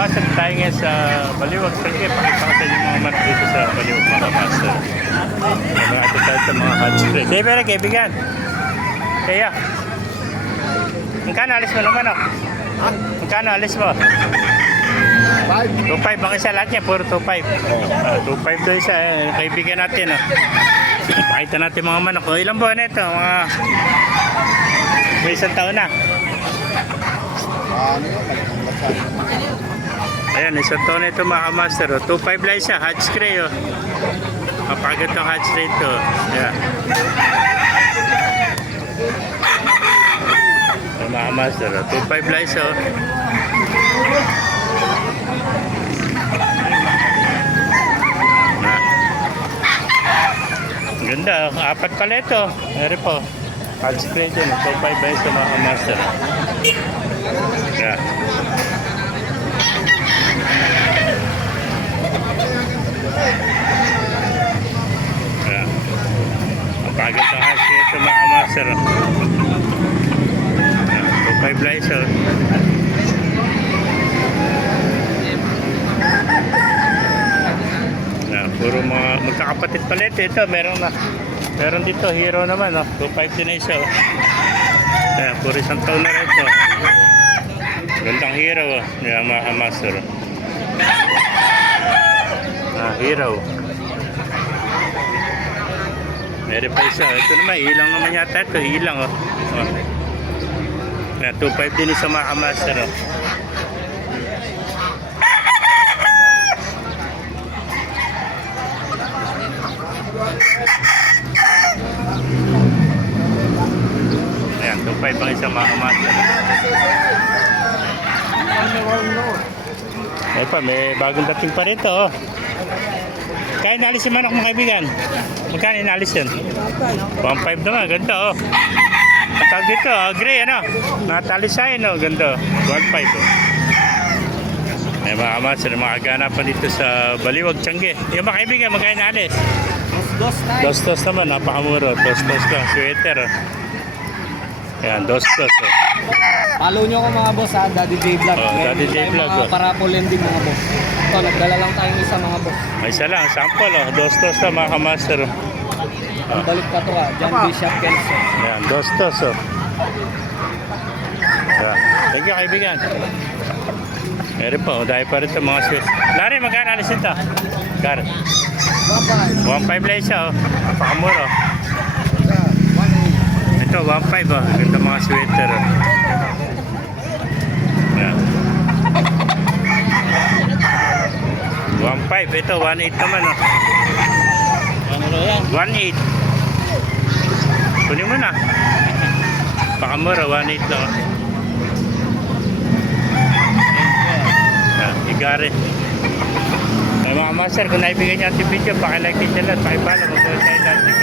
master, tayo ngayon sa Baliwag. Sige, pakita ko sa inyo mga manok dito sa Baliwag mga master. Ito tayo sa mga hot spray. Sige, pero kaibigan. Kaya. Magkano alis mo ng manok? Magkano alis mo? 2.5 ang isa lahat niya, puro 2.5. 2.5 doon isa, kaibigan natin. Pakita natin mga manok. Ilang buwan na ito? May isang taon na. Ayan, isang taon na ito mga master. 2.5 lang isa, hot spray. Mapagat ang hot spray ito. Ayan. Mga master, 2.5 lang isa. Ganda, apat pala ito. Meron po. Hot spray dyan. 2.5 lang isa mga master. Yeah. Yeah. Mapagat ang hot spray ito mga master. 2.5 lang isa. Puro mga magkakapatid pala ito. Meron dito hero naman, 2.5 din na isa. Ayan, puro isang taon na rin ito. Gandang hero, yan mga master. Hero. Meron pa isa. Ito naman, ilang naman yata ito. Ilang, Ayan, 2.5 din isa mga master. Ayan, 2.5 ang isang mga master. Ay pa, may bagong dating pa rito. Kaya inalis yung manok mga kaibigan. Magkano inalis yun? 1.5 naman, ganda Ang tawag dito, gray natalisayan ganda. 1.5 Ay mga master, mga kaganapan dito sa Baliwag, Tiangge. Yung mga kaibigan, magkano inalis? Dos naman, napakamura. Dos lang, sweater. Ayan, dos. Follow nyo ako mga boss Daddy J Vlog. Daddy J Vlog. Mga parapol ending mga boss. Ito, nagdala lang tayong isa mga boss. May isa lang, sample Dos na mga kamaster. Ang balik pa to John Bishop Kelso. Ayan, dos. Ayan. Thank you kaibigan. Meron po, dahil pa rin ito mga sweet. Larry, magkano alis ito? Gar. 1.5 lang isa napakamura. Ito, 1.5 Ganda mga sweater. Ayan. 1.5 ito, 1.8 naman Ano yan? 1.8 kunin mo na. Pakamura, 1.8 lang. Igare. Mga master, kung naibigay niyo ang video, pakilike nyo lang, pakipala, mag-follow tayo natin.